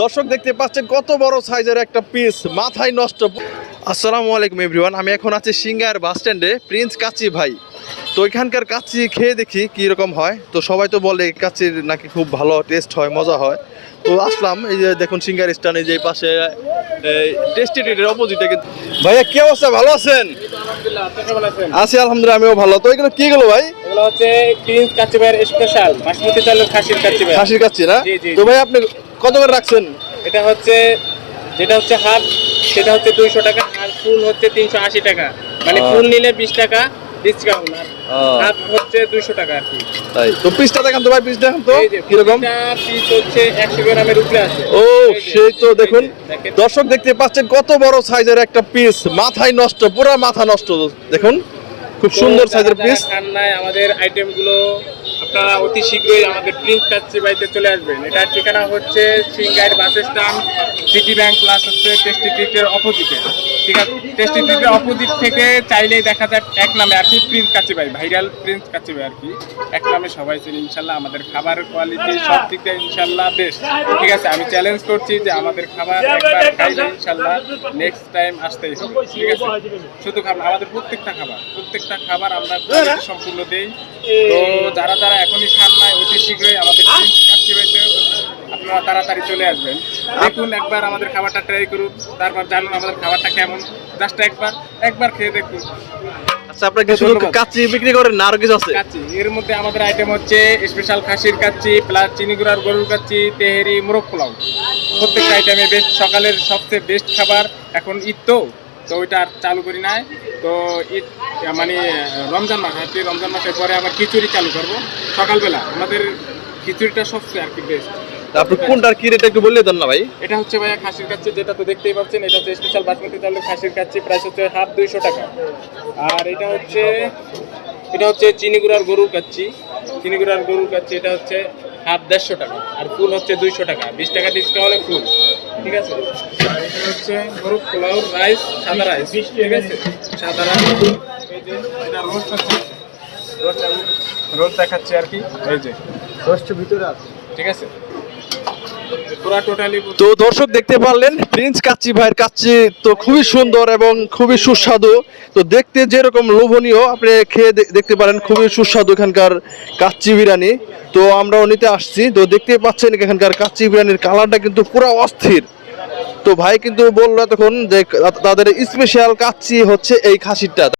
দর্শক দেখতে পাচ্ছেন কত বড় সাইজের একটা পিস, মাথায় নষ্ট। আসসালামু আলাইকুম এভরিওয়ান, আমি এখন আছি সিঙ্গার বাস স্ট্যান্ডে প্রিন্স কাচ্চি ভাই। তো এখানকার কাচ্চি খেয়ে দেখি কি রকম হয়। তো সবাই তো বলে কাচ্চির নাকি খুব ভালো টেস্ট হয়, মজা হয়। তো আসলাম, এই যে দেখুন সিঙ্গার স্ট্যান্ডে যে পাশে টেস্টি ট্রিটের অপোজিটে। ভাইয়া কি অবস্থা, ভালো আছেন? আছি আলহামদুলিল্লাহ, আমিও ভালো। তো এগুলো কি গেলো ভাই? এগুলো হচ্ছে প্রিন্স কাচ্চি ভাইয়ের স্পেশাল বাসমতি চালের খাসির কাচ্চি ভাই। খাসির কাচ্চি না? জি, জি। তো ভাই আপনি কত করে রাখছেন? এটা হচ্ছে যেটা হচ্ছে হাফ, সেটা হচ্ছে 200 টাকা, আর ফুল হচ্ছে 380 টাকা। মানে ফুল নিলে 20 টাকা ডিসকাউন্ট, আর হাফ হচ্ছে 200 টাকা আর কি। তাই তো পিসটা দেখান তো ভাই, পিস দেখান তো কি রকম। পিস হচ্ছে 100 গ্রামের উপরে আছে। ও সেই তো দেখুন দর্শক দেখতে পাচ্ছেন কত বড় সাইজের একটা পিস, মাথায় নষ্ট, পুরো মাথা নষ্ট। দেখুন খুব সুন্দর সাইজের পিস। ঠান্ডায় আমাদের আইটেমগুলো আপনারা অতি শীঘ্রই আমাদের প্রিন্স কাচ্চি বাড়িতে চলে আসবেন। এটার ঠিকানা হচ্ছে Singair bus stand, city bank plus হচ্ছে টেস্টি ট্রিটের অপোজিটে। ঠিক আছে, টেস্টি ট্রিটের অপোজিট থেকে চাইলেই দেখা যায় এক নামে আর কি, প্রিন্স কাচ্চি ভাই, ভাইরাল প্রিন্স কাচ্চি ভাই আর কি, এক নামে সবাই চিনি। ইনশাল্লাহ আমাদের খাবারের কোয়ালিটি সব দিক দিয়ে ইনশাল্লাহ বেস্ট। ঠিক আছে, আমি চ্যালেঞ্জ করছি যে আমাদের খাবার একবার খাইলে ইনশাল্লাহ নেক্সট টাইম আসতেই হবে। ঠিক আছে, শুধু খাবার, আমাদের প্রত্যেকটা খাবার আমরা কোয়ালিটি সম্পূর্ণ দেই। তো যারা যারা এখনই খান নাই, অতি শীঘ্রই আমাদের প্রিন্স কাচ্চি ভাইতে আপনারা তাড়াতাড়ি চলে আসবেন। দেখুন, একবার আমাদের খাবারটা ট্রাই করুন, তারপর জানুন আমাদের খাবারটা কেমন। জাস্ট একবার খেয়ে দেখুন। আচ্ছা, আপনারা কি শুধু কাচ্চি বিক্রি করেন না আরো কিছু আছে? কাচ্চি এর মধ্যে আমাদের আইটেম হচ্ছে স্পেশাল খাসির কাচ্চি প্লাস চিনি গুঁড়ার গরুর কাচ্চি, তেহেরি, মোরগ পোলাও। প্রত্যেকটা আইটেমে বেস্ট, সকালের সবচেয়ে বেস্ট খাবার। এখন ঈদ তো ওইটা আর চালু করি নাই। তো ঈদ মানে রমজান মাস আর কি, রমজান মাসের পরে আবার খিচুড়ি চালু করবো সকালবেলা। আমাদের খিচুড়িটা সবচেয়ে আর কি বেস্ট। আপনি কোনটার কি রেট একটু বললে দেন না ভাই? এটা হচ্ছে ভাইয়া খাসির কাচ্চি, যেটা তো দেখতেই পাচ্ছেন। এটা হচ্ছে স্পেশাল বাসমতি চালের খাসির কাচ্চি, প্রাইস হচ্ছে হাফ 200 টাকা। আর এটা হচ্ছে চিনি গুঁড়ার গরুর কাচ্চি, এটা হচ্ছে হাফ 150 টাকা, আর ফুল হচ্ছে 200 টাকা, 20 টাকা ডিসকাউন্টে ফুল। ঠিক আছে, আর এটা হচ্ছে মোরগ পোলাও রাইস, সাদা রাইস। ঠিক আছে, সাদা রাইস। এই যে এটা রোস্ট আছে, রোস্ট দেখাচ্ছি আর কি। এই যে রোস্টের ভিতরে আছে। ঠিক আছে, তো দর্শক দেখতে পারলেন প্রিন্স কাচ্চি ভাইয়ের কাচ্চি তো খুবই সুন্দর এবং খুবই সুস্বাদু। তো দেখতে যেরকম লোভনীয়, আপনি খেয়ে দেখতে পারেন, খুবই সুস্বাদু এখানকার কাচ্চি বিরিয়ানি। তো আমরাও নিতে আসছি। তো দেখতে পাচ্ছেন এখানকার কাচ্চি বিরিয়ানির কালারটা কিন্তু পুরো অস্থির। তো ভাই কিন্তু বললো তখন যে তাদের স্পেশাল কাচ্চি হচ্ছে এই খাসিরটা।